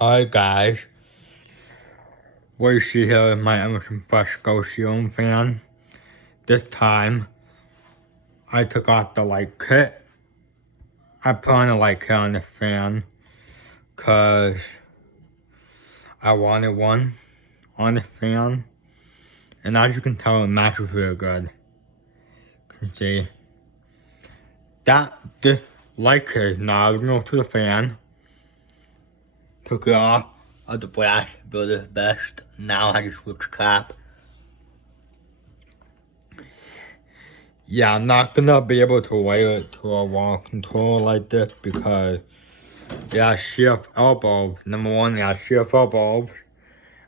Hi guys, what you see here is my Emerson Fresco ceiling fan. This time, I took off the light kit. I put on a light kit on the fan because I wanted one on the fan. And as you can tell, it matches really good. You can see that this light kit is not original to the fan. Took it off of the brass, built it best. Now I just switch cap. Yeah, I'm not gonna be able to wire it to a wall control like this because it has CFL bulbs. Number one, it has CFL bulbs.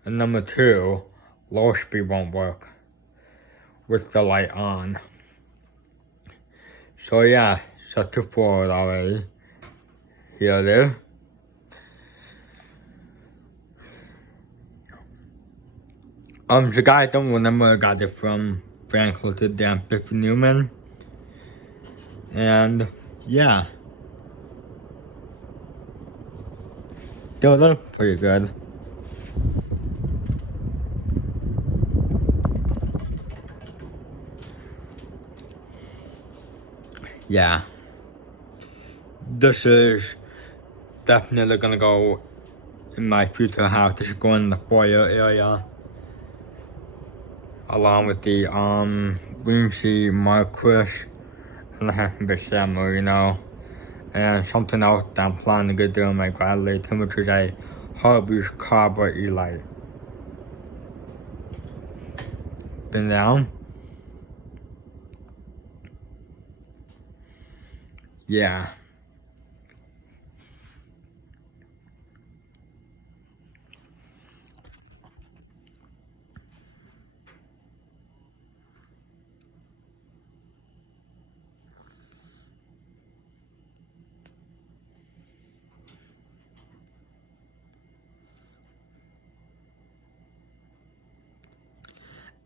And number two, low speed won't work with the light on. So yeah, set to forward already. Here it is. The guy I don't remember, I got it from Franklin to Dan 50 Newman. And yeah, they look pretty good. Yeah, this is definitely gonna go in my future house. This is going in the foyer area, along with the Wincy Marquis and the Heffenberg San Marino. And something else that I'm planning to do in my graduate which is a Harvey's Carbon E-Light. Been down? Yeah.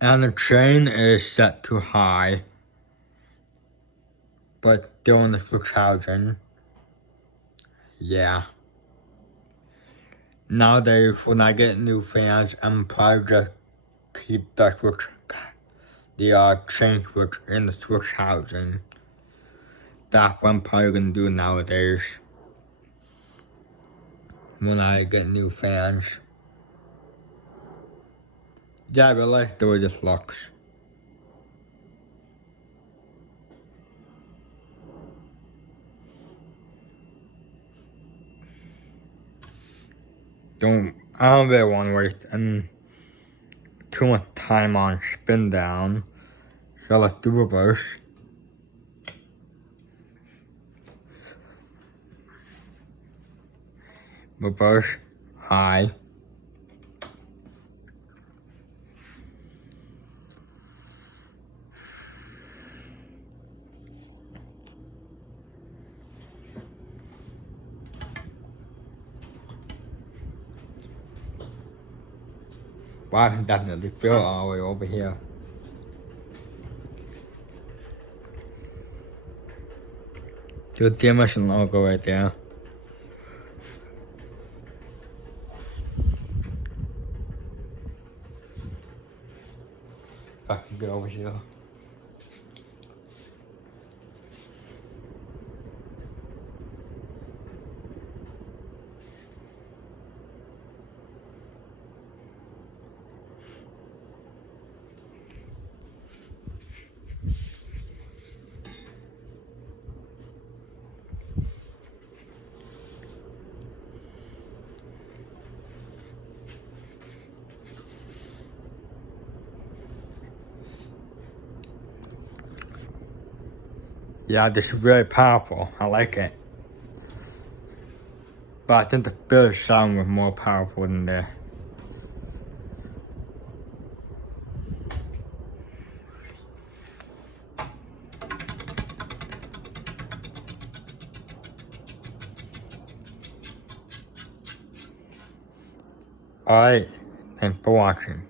And the train is set to high, but still in the switch housing. Yeah. Nowadays, when I get new fans, I'm probably just keep the switch, the train switch in the switch housing. That's what I'm probably gonna do nowadays when I get new fans. Yeah, I really like the way this looks. I don't really want to waste too much time on spin down. So let's do reverse. Reverse, high. Wow, I can definitely feel it all the way over here. Just the Emerson logo right there. If I can get over here. Yeah, this is really powerful. I like it. But I think the first sound was more powerful than this. Alright, thanks for watching.